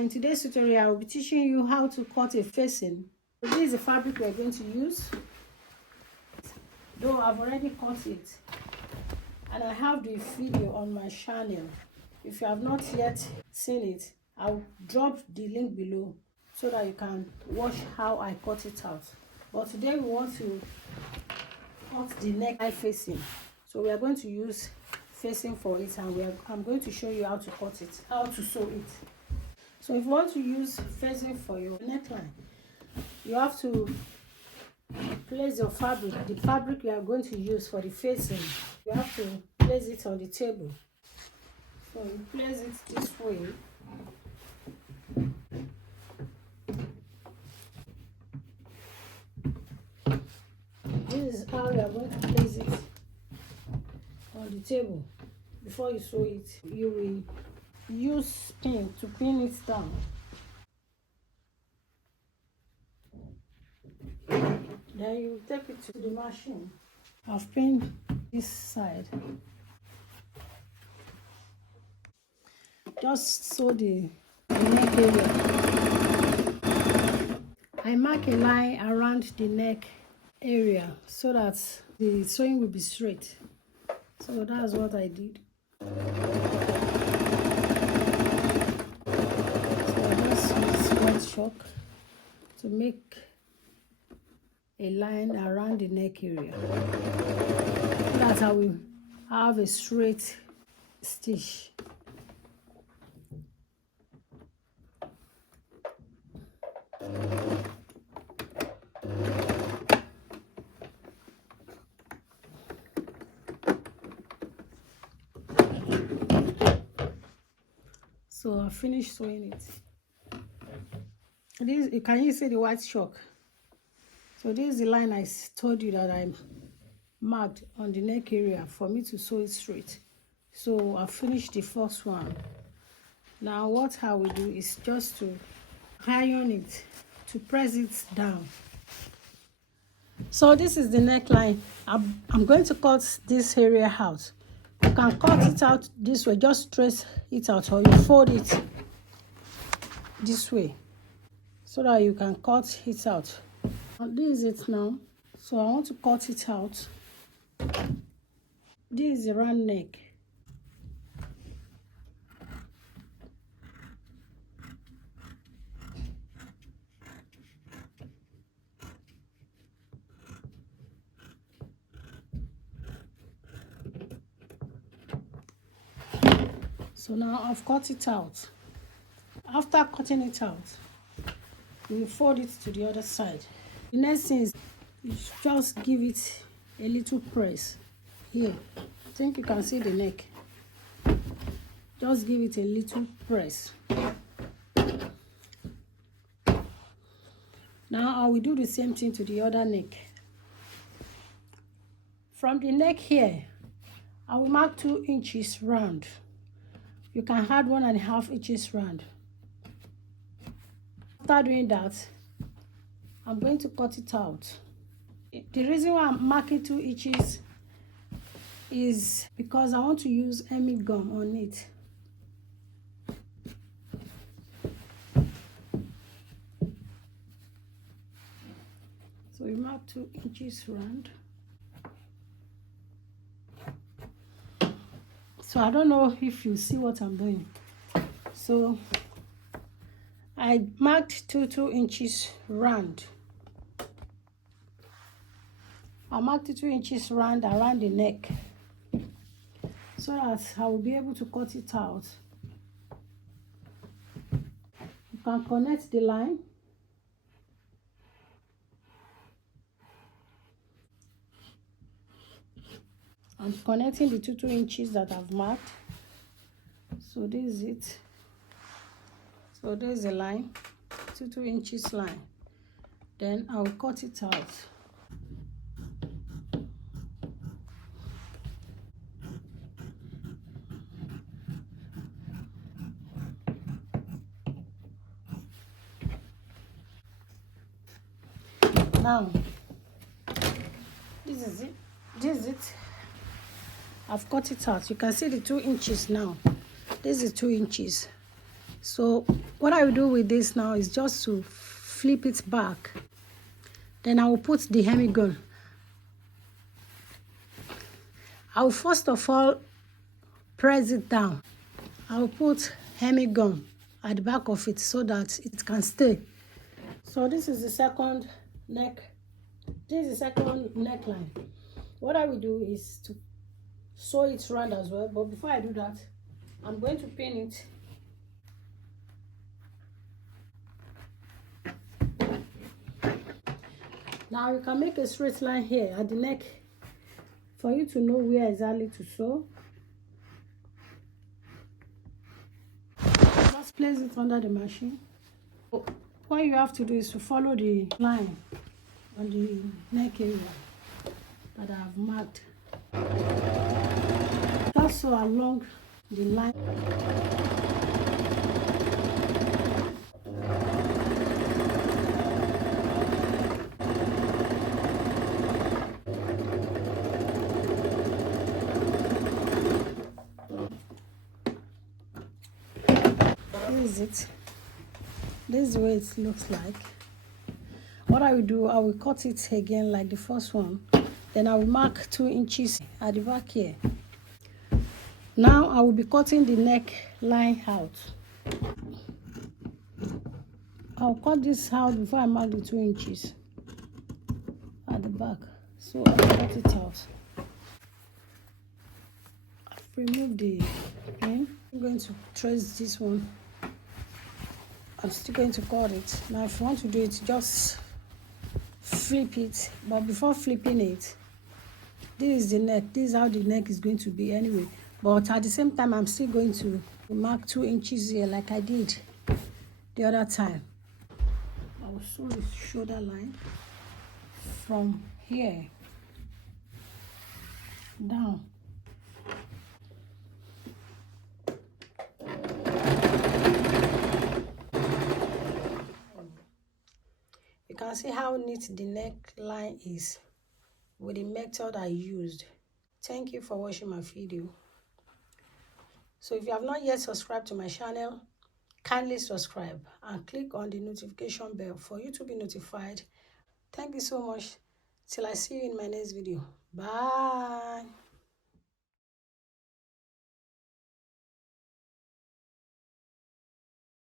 In today's tutorial, I will be teaching you how to cut a facing. So this is the fabric we are going to use. Though I've already cut it, and I have the video on my channel. If you have not yet seen it, I'll drop the link below so that you can watch how I cut it out. But today we want to cut the neckline facing. So we are going to use facing for it, and I'm going to show you how to cut it, how to sew it. So if you want to use facing for your neckline, you have to place your fabric, the fabric you are going to use for the facing. You have to place it on the table. So you place it this way. This is how you are going to place it on the table. Before you sew it, you will use pin to pin it down. Then you take it to the machine. I've pinned this side. Just sew the neck area. I mark a line around the neck area so that the sewing will be straight. So that's what I did. So I just use white chalk to make a line around the neck area. That's how we have a straight stitch. So I finished sewing it. This, can you see the white chalk? So this is the line I told you that I marked on the neck area for me to sew it straight. So I finished the first one. Now what I will do is just to iron it, to press it down. So this is the neckline. I'm going to cut this area out. You can cut it out this way, just trace it out, or you fold it this way so that you can cut it out. And this is it now. So I want to cut it out. This is the round neck. So now I've cut it out. After cutting it out, you fold it to the other side. The next thing is you just give it a little press here. I think you can see the neck. Just give it a little press. Now I will do the same thing to the other neck. From the neck here, I will mark 2 inches round. You can add 1.5 inches round. After doing that, I'm going to cut it out. The reason why I'm marking 2 inches is because I want to use hemming gum on it. So we mark 2 inches round. So I don't know if you see what I'm doing. So I marked 2 inches round. I marked 2 inches round around the neck so that I will be able to cut it out. You can connect the line. I'm connecting the 2 inches that I've marked. So this is it. So there's a line, 2 inches line. Then I'll cut it out. Now, this is it. This is it. I've cut it out. You can see the 2 inches now. This is 2 inches. So what I will do with this now is just to flip it back. Then I will put the hemigun. I will first of all press it down. I will put hemigun at the back of it so that it can stay. So this is the second neck. This is the second neckline. What I will do is to sew it round as well, but before I do that, I'm going to pin it. Now you can make a straight line here at the neck for you to know where exactly to sew. Just place it under the machine. What you have to do is to follow the line on the neck area that I have marked. Just sew along the line. This is it. This is the way it looks like. What I will do, I will cut it again like the first one. Then I will mark 2 inches at the back here. Now I will be cutting the neck line out. I'll cut this out before I mark the 2 inches at the back. So I'll cut it out. I've removed the pin. I'm going to trace this one. I'm still going to cut it. Now if you want to do it, just flip it. But before flipping it, this is the neck. This is how the neck is going to be anyway. But at the same time, I'm still going to mark 2 inches here like I did the other time. I will sew the shoulder line from here down. You can see how neat the neckline is with the method I used. Thank you for watching my video. So if you have not yet subscribed to my channel, kindly subscribe and click on the notification bell for you to be notified. Thank you so much. Till I see you in my next video. Bye.